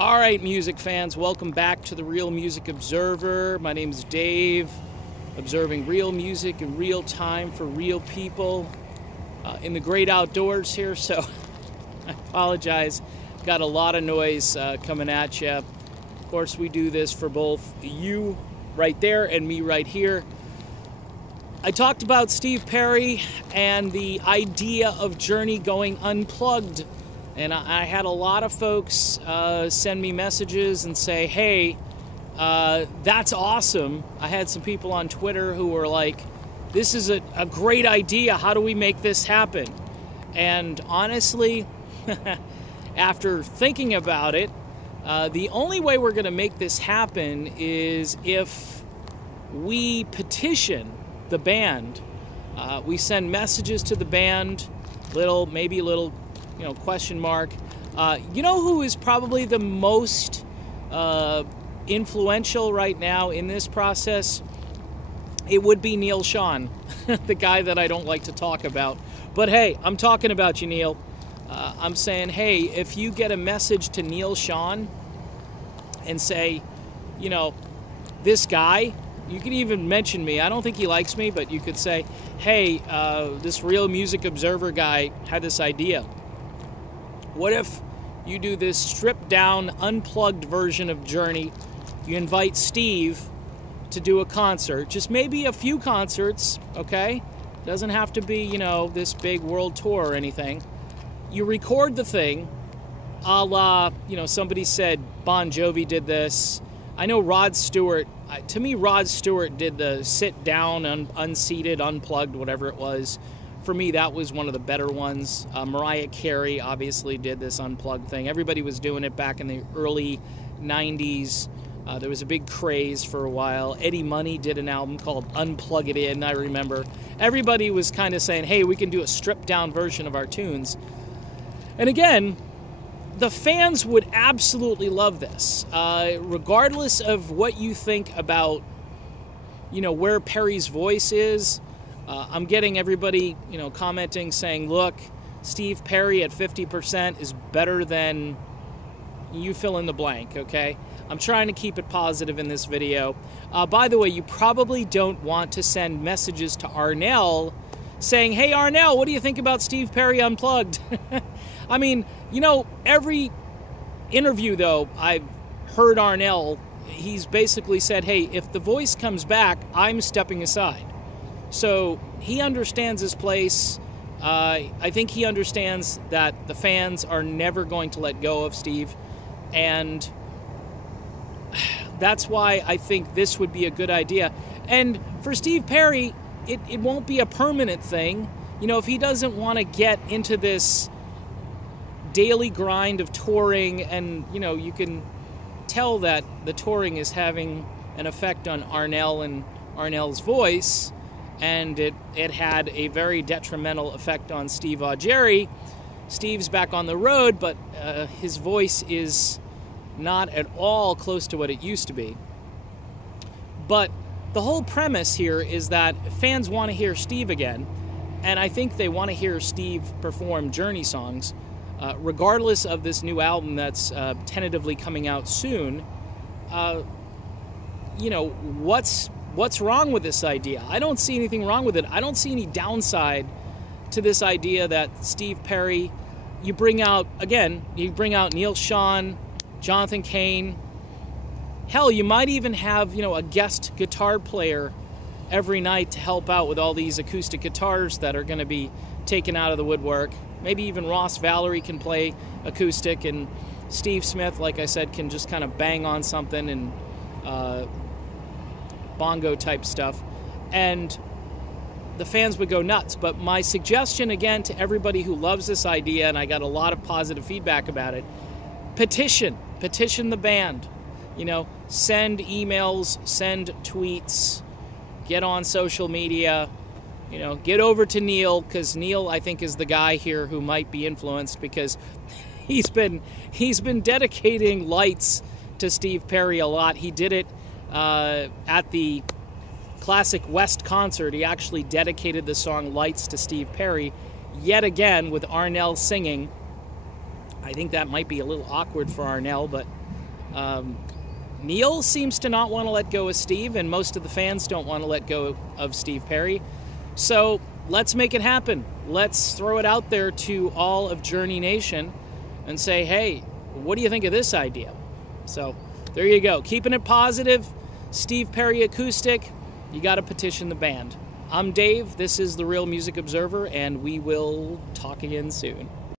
All right, music fans, welcome back to the Real Music Observer. My name is Dave, observing real music in real time for real people in the great outdoors here, so I apologize. Got a lot of noise coming at you. Of course, we do this for both you right there and me right here. I talked about Steve Perry and the idea of Journey going unplugged. And I had a lot of folks send me messages and say, hey, that's awesome. I had some people on Twitter who were like, this is a great idea. How do we make this happen? And honestly, after thinking about it, the only way we're going to make this happen is if we petition the band. We send messages to the band, maybe a little question mark. You know who is probably the most influential right now in this process? It would be Neil Sean, the guy that I don't like to talk about. But hey, I'm talking about you, Neil. I'm saying, hey, if you get a message to Neil Sean and say, this guy, you can even mention me. I don't think he likes me, but you could say, hey, this Real Music Observer guy had this idea. What if you do this stripped-down, unplugged version of Journey? You invite Steve to do a concert, just maybe a few concerts, okay? Doesn't have to be, this big world tour or anything. You record the thing, a la, somebody said Bon Jovi did this. I know Rod Stewart, to me, Rod Stewart did the sit-down, unseated, unplugged, whatever it was. For me, that was one of the better ones. Mariah Carey obviously did this unplugged thing. Everybody was doing it back in the early 90s. There was a big craze for a while. Eddie Money did an album called Unplug It In, I remember. Everybody was kind of saying, hey, we can do a stripped-down version of our tunes. And again, the fans would absolutely love this. Regardless of what you think about, where Perry's voice is, I'm getting everybody, commenting, saying, look, Steve Perry at 50% is better than you fill in the blank, okay? I'm trying to keep it positive in this video. By the way, you probably don't want to send messages to Arnell saying, hey, Arnell, what do you think about Steve Perry Unplugged? I mean, every interview, though, I've heard Arnell, he's basically said, hey, if the voice comes back, I'm stepping aside. So he understands his place. I think he understands that the fans are never going to let go of Steve. And that's why I think this would be a good idea. And for Steve Perry, it won't be a permanent thing. If he doesn't want to get into this daily grind of touring, and, you can tell that the touring is having an effect on Arnell and Arnell's voice. And it had a very detrimental effect on Steve Augeri. Steve's back on the road, but his voice is not at all close to what it used to be. But the whole premise here is that fans want to hear Steve again, and I think they want to hear Steve perform Journey songs, regardless of this new album that's tentatively coming out soon. What's wrong with this idea? I don't see anything wrong with it. I don't see any downside to this idea that Steve Perry, you bring out Neil Sean, Jonathan Cain. Hell, you might even have, a guest guitar player every night to help out with all these acoustic guitars that are going to be taken out of the woodwork. Maybe even Ross Valerie can play acoustic, and Steve Smith, like I said, can just kind of bang on something and bongo type stuff, and the fans would go nuts. But my suggestion again to everybody who loves this idea, and I got a lot of positive feedback about it, petition the band. Send emails, send tweets, get on social media, get over to Neil, because Neil, I think, is the guy here who might be influenced, because he's been dedicating lights to Steve Perry a lot. He did it at the Classic West concert. He actually dedicated the song Lights to Steve Perry, yet again with Arnell singing. I think that might be a little awkward for Arnell, but Neil seems to not want to let go of Steve, and most of the fans don't want to let go of Steve Perry. So let's make it happen. Let's throw it out there to all of Journey Nation and say, hey, what do you think of this idea? So there you go. Keeping it positive. Steve Perry Acoustic. You got to petition the band. I'm Dave. This is The Real Music Observer, and we will talk again soon.